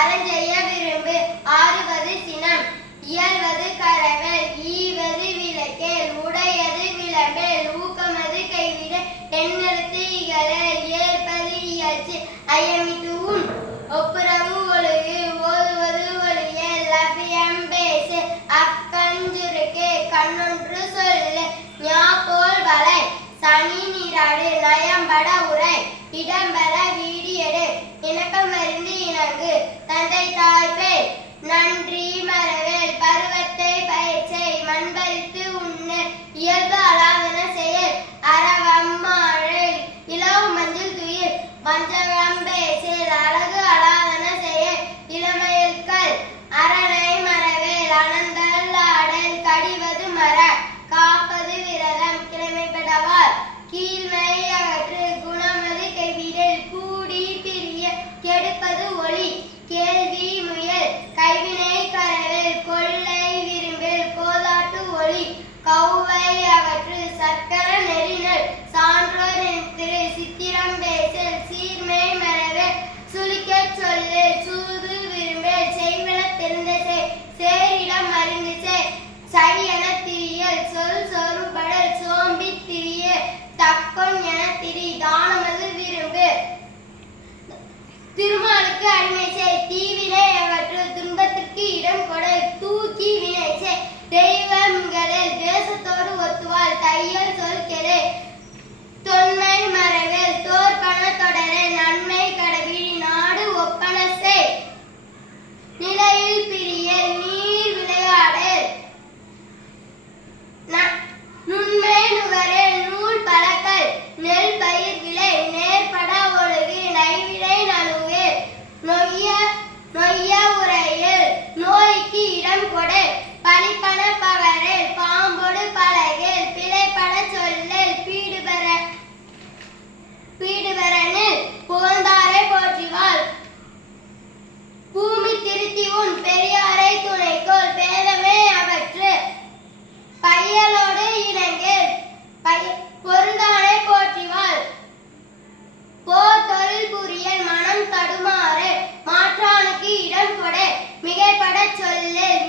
அறஞ்செய்ய விரும்பு ஆறுவது சினம் இயல்வது கரவல் ஈவது விளக்கேல் உடையது விளம்பேல் ஊக்கமது கைவிட எண்ணெழுத்து இகழல் ஏற்பது இயல்ச்சி ஐயமிட்டு உன் ஒப்புரவு ஒழுகு ஓதுவது ஒளியல் அவ்வியம் பேசு அக்கஞ்சுருக்கே கண்ணொன்று சொல்லு ஞாபோல் வளை சனி நீராடு நயம்பட உரை இடம்பெற வீடியடு இணக்கம் அறிந்து இணங்கு தந்தை தாய்ப்பே நன்றி மறவேல் பருவத்தை பயிற்சை மண்பறித்து உண்ணு இயல்பு அலாதன செயல் அறவம்மாழை இளவு மஞ்சள் துயில் வஞ்சகம் பேசல் அழகு அலாதன செயல் இளமயல்கள் அரணை மறவேல் அனந்தல் ஆடல் கடிவது மர காப்பது விரதம் கிழமைப்படவார் கீழ்மை அகற்று குணமது கைவிடல் கூடி பிரிய கெடுப்பது ஒளி கேள்வி முயல் கைவினை கரவேல் கொள்ளை விரும்பில் கோதாட்டு ஒளி கௌவை அகற்று சர்க்கர நெறினல் சான்றோர் திரு சித்திரம் பேசல் சீர்மை மறவேல் சுளிக்கச் சொல்லு சூது விரும்பில் செய்வன தெரிந்த சேரிடம் அறிந்து சரியென திரியல் சொல் சொருபடல் சோம்பி திரிய தக்கொன் என திரி தானமது விரும்பு திருமாலுக்கு அடிமை செய் தீவினை அகற்று துன்பத்திற்கு இடம் கொடல் தூக்கி வினை செய் தெய்வங்களில் தேசத்தோடு ஒத்துவாள் தையல் சொல் கெளே தொன்மை மறவேல் தோற்பன தொடரே நன்மை கடவிழி நாடு ஒப்பன செய் நிலையில் பிரியல் நீர் விளையாடல் நுண்மை நுகரேல் நூல் பழக்கல் நெல் பயிர் விளை நேர்பட ஒழுகு நைவிடை நழுவே நொய்ய உரையில் நோய்க்கு இடம் கொடு பழிப்பன பகரேல் பாம்பொடு பழகேல் பிழைப்பட சொல்லல் பீடுபரனில் புகழ்ந்தாரை போற்றிவாள் பூமி திருத்தி உன் பெரியாரை துணைக்கோள் பேதமே அகற்று பையலோடு இணங்கில் பொருந்தானை போற்றிவாள் போர் தொழில் புரியல் மனம் தடுமாறு மாற்றானுக்கு இடம் கொடு மிகைப்பட சொல்லல்